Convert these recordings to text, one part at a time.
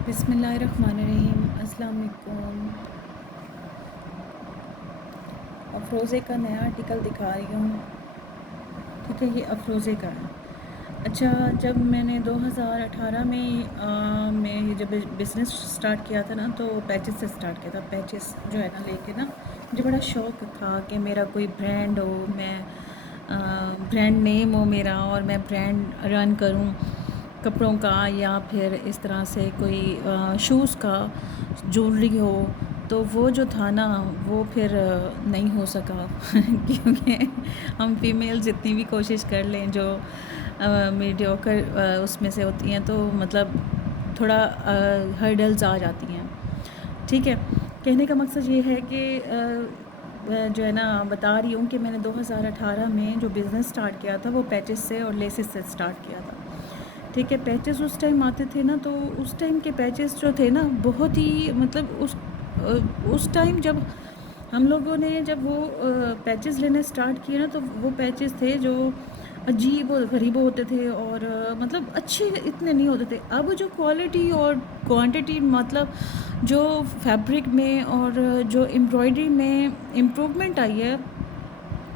बिस्मिल्लाहिर्रहमानिर्रहीम। अस्सलाम वालेकुम। अफरोज़े का नया आर्टिकल दिखा रही हूँ। ठीक है, ये अफरोज़े का है। अच्छा, जब मैंने 2018 में मैं ये जब बिज़नेस स्टार्ट किया था ना, तो पैचेस से स्टार्ट किया था। पैचेस जो है ना लेके ना, मुझे बड़ा शौक़ था कि मेरा कोई ब्रांड हो, मैं ब्रांड नेम हो मेरा, और मैं ब्रांड रन करूँ कपड़ों का, या फिर इस तरह से कोई शूज़ का, ज्वेलरी हो। तो वो जो था ना, वो फिर नहीं हो सका क्योंकि हम फीमेल जितनी भी कोशिश कर लें, जो मीडियोकर उसमें से होती हैं, तो मतलब थोड़ा हर्डल्स आ जाती हैं। ठीक है, कहने का मकसद ये है कि जो है ना, बता रही हूँ कि मैंने 2018 में जो बिज़नेस स्टार्ट किया था, वो पैचेस से और लेसेस से स्टार्ट किया था। ठीक है, पैचेस उस टाइम आते थे ना, तो उस टाइम के पैचेस जो थे ना, बहुत ही मतलब उस टाइम जब हम लोगों ने जब वो पैचेस लेने स्टार्ट किए ना, तो वो पैचेस थे जो अजीब और गरीब होते थे, और मतलब अच्छे इतने नहीं होते थे। अब जो क्वालिटी और क्वांटिटी, मतलब जो फैब्रिक में और जो एम्ब्रॉयडरी में इम्प्रूवमेंट आई है,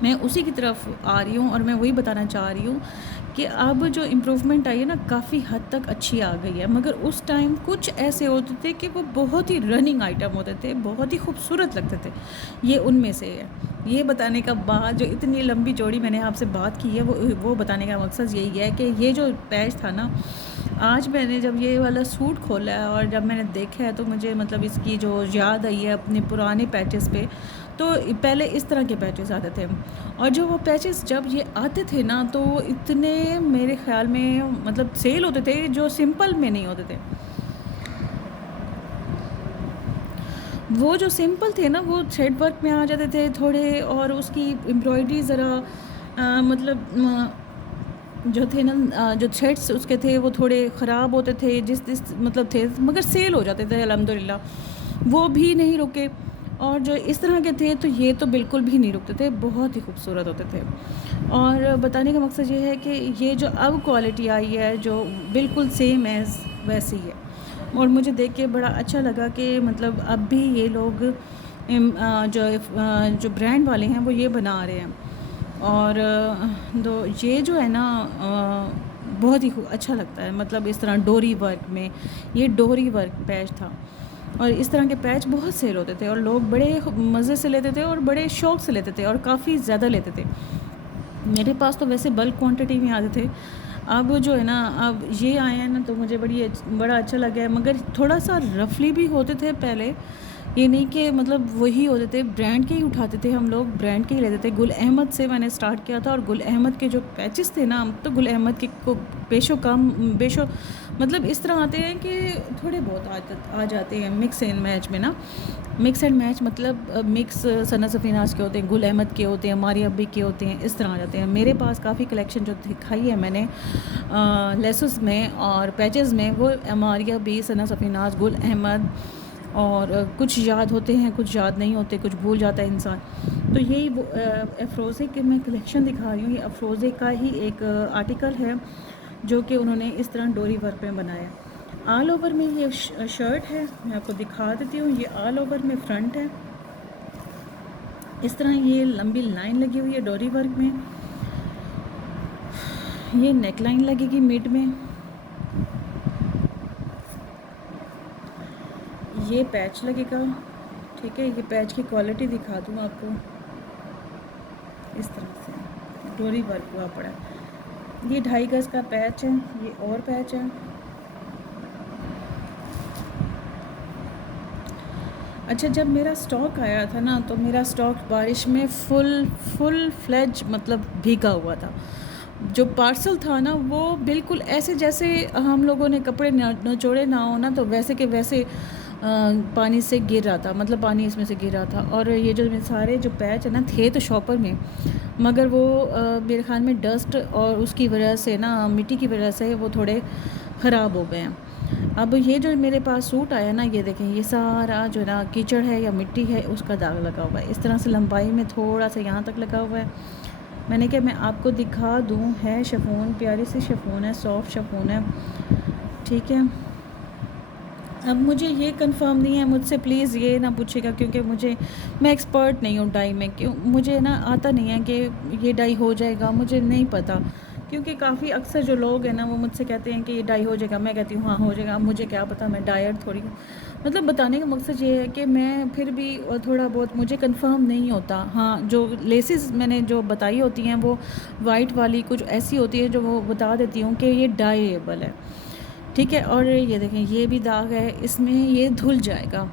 मैं उसी की तरफ आ रही हूँ, और मैं वही बताना चाह रही हूँ कि अब जो इम्प्रूवमेंट आई है ना, काफ़ी हद तक अच्छी आ गई है। मगर उस टाइम कुछ ऐसे होते थे कि वो बहुत ही रनिंग आइटम होते थे, बहुत ही खूबसूरत लगते थे। ये उनमें से है। ये बताने का बाद, जो इतनी लंबी चौड़ी मैंने आपसे बात की है, वो बताने का मकसद यही है कि ये जो पैच था ना, आज मैंने जब ये वाला सूट खोला है और जब मैंने देखा है, तो मुझे मतलब इसकी जो याद आई है अपने पुराने पैचेस पे। तो पहले इस तरह के पैचेस आते थे, और जो वो पैचेस जब ये आते थे ना, तो वो इतने मेरे ख़्याल में मतलब सेल होते थे, जो सिंपल में नहीं होते थे। वो जो सिंपल थे ना, वो थ्रेड वर्क में आ जाते थे थोड़े, और उसकी एम्ब्रॉयडरी ज़रा मतलब जो थे ना, जो थ्रेड्स उसके थे, वो थोड़े ख़राब होते थे, जिस मतलब थे, मगर सेल हो जाते थे अल्हम्दुलिल्लाह। वो भी नहीं रुके। और जो इस तरह के थे, तो ये तो बिल्कुल भी नहीं रुकते थे, बहुत ही खूबसूरत होते थे। और बताने का मकसद ये है कि ये जो अब क्वालिटी आई है, जो बिल्कुल सेम एज़ वैसी है। और मुझे देख के बड़ा अच्छा लगा कि मतलब अब भी ये लोग जो ब्रांड वाले हैं, वो ये बना रहे हैं। और ये जो है ना, बहुत ही अच्छा लगता है, मतलब इस तरह डोरी वर्क में, ये डोरी वर्क पैच था। और इस तरह के पैच बहुत सेल होते थे, और लोग बड़े मज़े से लेते थे, और बड़े शौक़ से लेते थे, और काफ़ी ज़्यादा लेते थे। मेरे पास तो वैसे बल्क क्वांटिटी में आते थे। अब जो है ना, अब ये आए हैं ना, तो मुझे बड़ा अच्छा लगा है, मगर थोड़ा-सा रफ़ली भी होते थे पहले। ये नहीं कि मतलब वही होते थे, ब्रांड के ही उठाते थे हम लोग, ब्रांड के ही लेते थे। गुल अहमद से मैंने स्टार्ट किया था, और गुल अहमद के जो पैचेस थे ना, तो गुल अहमद के को बेशो मतलब इस तरह आते हैं कि थोड़े बहुत आ जाते हैं मिक्स एंड मैच में ना। मिक्स एंड मैच मतलब मिक्स सना सफ़ीनाज़ के होते हैं, गुल अहमद के होते हैं, मारिया अब्बी के होते हैं, इस तरह आ जाते हैं। मेरे पास काफ़ी कलेक्शन जो दिखाई है मैंने लेसेस में और पैचेस में, वो मारिया अब्बी, सना सफ़ीनाज़, गुल अहमद, और कुछ याद होते हैं, कुछ याद नहीं होते, कुछ भूल जाता है इंसान। तो यही वो अफरोज़े के मैं कलेक्शन दिखा रही हूँ। ये अफरोज़े का ही एक आर्टिकल है, जो कि उन्होंने इस तरह डोरी वर्क में बनाया। ऑल ओवर में ये शर्ट है, मैं आपको दिखा देती हूँ। ये ऑल ओवर में फ्रंट है, इस तरह ये लंबी लाइन लगी हुई है डोरी वर्क में। ये नेक लाइन लगेगी मिड में। ये पैच लगेगा। ठीक है, ये पैच की क्वालिटी दिखा दूँ आपको, इस तरह से डोरी वर्क हुआ पड़ा है। ये 2.5 गज़ का पैच है, ये और पैच है। अच्छा, जब मेरा स्टॉक आया था ना, तो मेरा स्टॉक बारिश में फुल फ्लेज मतलब भीगा हुआ था। जो पार्सल था ना, वो बिल्कुल ऐसे जैसे हम लोगों ने कपड़े निचोड़े ना हो ना, तो वैसे के वैसे पानी से गिर रहा था, मतलब पानी इसमें से गिर रहा था। और ये जो मेरे सारे जो पैच है ना, थे तो शॉपर में, मगर वो मेरे ख्याल में डस्ट और उसकी वजह से ना, मिट्टी की वजह से वो थोड़े ख़राब हो गए हैं। अब ये जो मेरे पास सूट आया ना, ये देखें, ये सारा जो है ना कीचड़ है या मिट्टी है, उसका दाग लगा हुआ है। इस तरह से लंबाई में थोड़ा सा यहाँ तक लगा हुआ है। मैंने कहा मैं आपको दिखा दूँ। है शिफॉन, प्यारी सी शिफॉन है, सॉफ्ट शिफॉन है। ठीक है, अब मुझे ये कंफर्म नहीं है, मुझसे प्लीज़ ये ना पूछिएगा, क्योंकि मैं एक्सपर्ट नहीं हूँ डाई में, क्यों मुझे ना आता नहीं है कि ये डाई हो जाएगा, मुझे नहीं पता। क्योंकि काफ़ी अक्सर जो लोग हैं ना वो मुझसे कहते हैं कि ये डाई हो जाएगा, मैं कहती हूँ हाँ हो जाएगा। अब मुझे क्या पता, मैं डायर थोड़ी हूँ। मतलब बताने का मकसद ये है कि मैं फिर भी थोड़ा बहुत मुझे कंफर्म नहीं होता। हाँ, जो लेसेस मैंने जो बताई होती हैं वो वाइट वाली कुछ ऐसी होती है जो वो बता देती हूँ कि ये डाइएबल है, ठीक है। और ये देखें, ये भी दाग है, इसमें ये धुल जाएगा,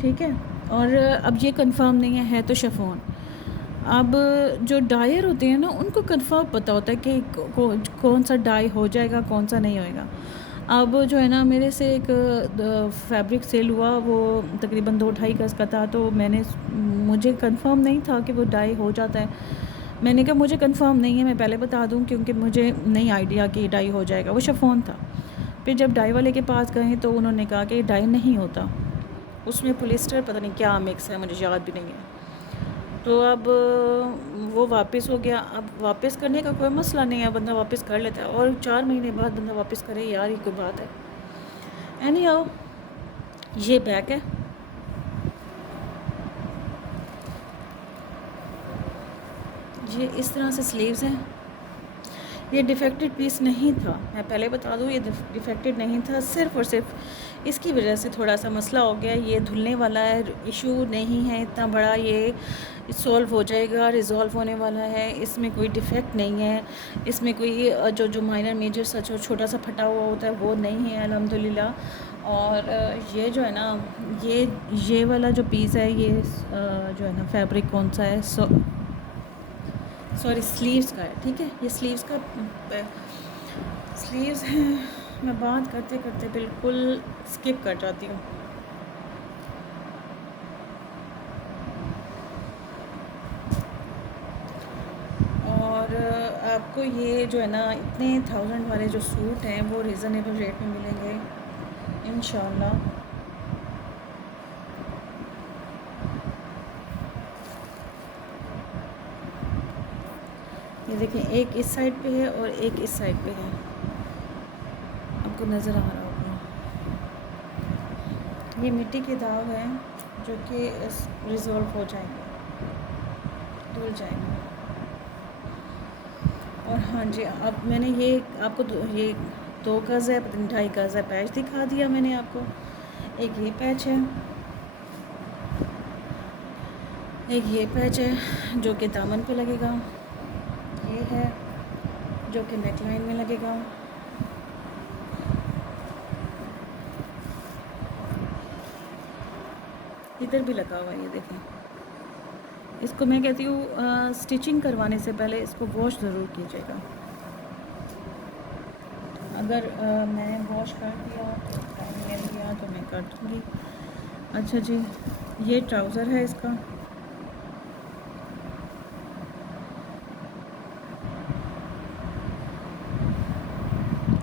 ठीक है। और अब ये कंफर्म नहीं है तो शिफॉन। अब जो डायर होते हैं ना उनको कंफर्म पता होता है कि कौन सा डाई हो जाएगा, कौन सा नहीं होएगा। अब जो है ना, मेरे से एक फैब्रिक सेल हुआ, वो तकरीबन 2-2.5 गज का था, तो मुझे कंफर्म नहीं था कि वो डाई हो जाता है। मैंने कहा मुझे कंफर्म नहीं है, मैं पहले बता दूं, क्योंकि मुझे नहीं आइडिया कि डाई हो जाएगा। वो शिफॉन था। फिर जब डाई वाले के पास गए तो उन्होंने कहा कि डाई नहीं होता, उसमें पॉलिएस्टर पता नहीं क्या मिक्स है, मुझे याद भी नहीं है। तो अब वो वापस हो गया। अब वापस करने का कोई मसला नहीं है, बंदा वापस कर लेता है, और 4 महीने बाद बंदा वापस करे, यार ये कोई बात है। एनी हाउ, ये बैक है, ये इस तरह से स्लीव्स हैं। ये डिफेक्टेड पीस नहीं था, मैं पहले बता दूँ, ये डिफेक्टेड नहीं था। सिर्फ़ और सिर्फ इसकी वजह से थोड़ा सा मसला हो गया। ये धुलने वाला है, इशू नहीं है इतना बड़ा, ये सॉल्व हो जाएगा, रिज़ॉल्व होने वाला है। इसमें कोई डिफेक्ट नहीं है, इसमें कोई जो माइनर मेजर सा छोटा सा फटा हुआ होता है वो नहीं है, अल्हम्दुलिल्लाह। और ये जो है ना, ये वाला जो पीस है, ये जो है ना, फैब्रिक कौन सा है, सॉरी स्लीव्स का है, ठीक है। ये स्लीव्स का स्लीव्स हैं। मैं बात करते करते बिल्कुल स्किप कर जाती हूँ। और आपको ये जो है ना, इतने 1000 वाले जो सूट हैं वो रीज़नेबल रेट में मिलेंगे इंशाल्लाह। ये देखें, एक इस साइड पे है और एक इस साइड पे है, आपको नज़र आ रहा होगा। ये मिट्टी के दाग हैं जो कि रिज़ॉल्व हो जाएंगे, धुल जाएंगे। और हाँ जी, अब मैंने ये आपको ये 2 गज़ है, 2.5 गज़ है, पैच दिखा दिया मैंने आपको। एक ये पैच है, एक ये पैच है जो कि दामन पे लगेगा, ये है जो कि नेकलाइन में लगेगा, इधर भी लगा हुआ है, ये देखें। इसको मैं कहती हूँ स्टिचिंग करवाने से पहले इसको वॉश ज़रूर कीजिएगा। अगर मैंने वॉश कर दिया तो टाइम मिल गया तो मैं कर दूँगी। अच्छा जी, ये ट्राउज़र है इसका,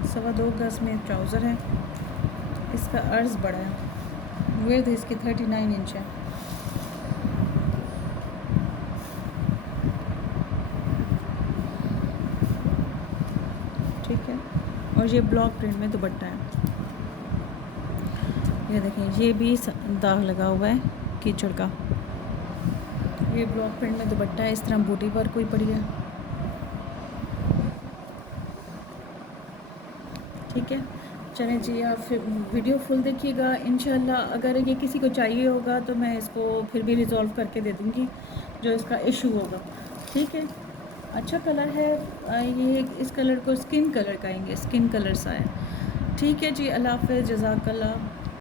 सवा 2 गज़ में ट्राउज़र है। इसका अर्ज़ बड़ा है, विड्थ इसकी 39 इंच है। ठीक है, और ये ब्लॉक प्रिंट में दुपट्टा है। ये देखें, ये भी दाग लगा हुआ है कीचड़ का। ये ब्लॉक प्रिंट में दुपट्टा है, इस तरह बूटी वर्क हुई पड़ी है, ठीक है। चलें जी, आप फिर वीडियो फुल देखिएगा इंशाल्लाह। अगर ये किसी को चाहिए होगा तो मैं इसको फिर भी रिज़ॉल्व करके दे दूँगी जो इसका इशू होगा, ठीक है। अच्छा कलर है ये, इस कलर को स्किन कलर कहेंगे, स्किन कलर सा है, ठीक है जी। अल्लाह हाफ़िज़, जज़ाकल्लाह।